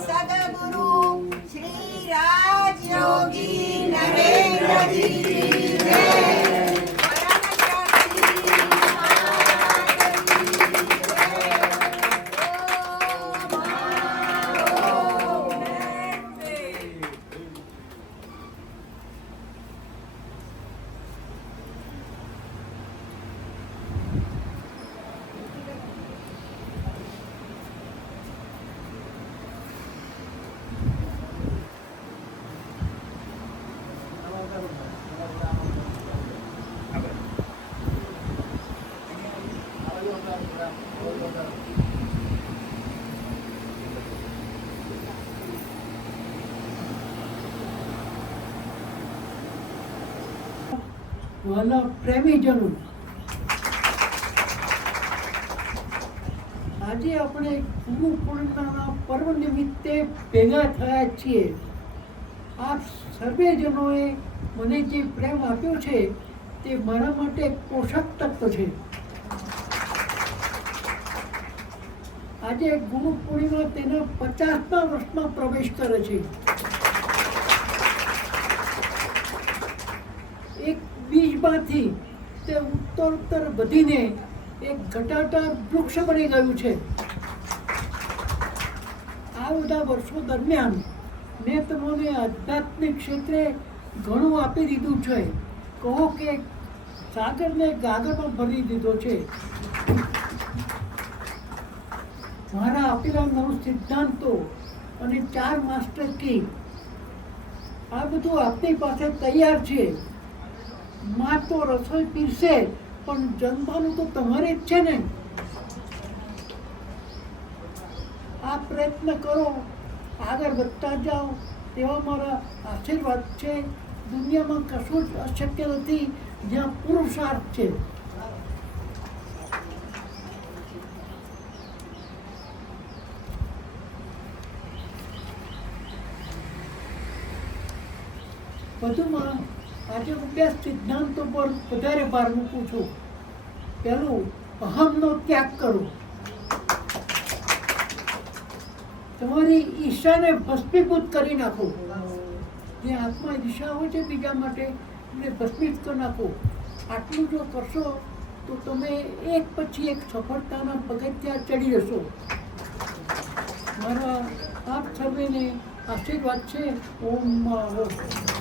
સદગુરુ શ્રી રાજ યોગી નરેન્દ્રજી વહાલા પ્રેમીજનો આજે આપણે ગુરુ પૂર્ણિમાના પર્વ નિમિત્તે ભેગા થયા છીએ. આપ સર્વેજનોએ મને જે પ્રેમ આપ્યો છે તે મારા માટે પોષક તત્વ છે. આજે ગુરુ પૂર્ણિમા તેના પચાસમા વર્ષમાં પ્રવેશ કરે છે. એક બીજમાંથી તે ઉત્તર ઉત્તર વધીને એક ઘટાટા વૃક્ષ બની ગયું છે. આ બધા વર્ષો દરમિયાન મેં તમને આધ્યાત્મિક ક્ષેત્રે ઘણું આપી દીધું છે. કહો કે સાગરને ગાગરમાં ભરી દીધો છે. આપેલા સિદ્ધાંતો અને ચાર માસ્ટર કી. આ બધું આપની પાસે તૈયાર છે. માં તો રસોઈ પીરશે પણ જમવાનું તો તમારે જ છે ને. આ પ્રયત્ન કરો. આગળ વધતા જાઓ. તેવા મારા આશીર્વાદ છે. દુનિયામાં કશું જ અશક્ય નથી. જ્યાં પુરુષાર્થ છે. વધુમાં આજે બે સિદ્ધાંતો પર વધારે ભાર મૂકું છું. પહેલું, અહમનો ત્યાગ કરો. તમારી ઈશાને ભસ્મીભૂત કરી નાખો. જે આત્મા ઈચ્છા હોય છે બીજા માટે એને ભસ્મીત કરી નાખો. આટલું જો કરશો, તો તમે એક પછી એક સફળતાના પગથિયા ચડી જશો. મારા આપ સર્વેને આશીર્વાદ છે. ઓમ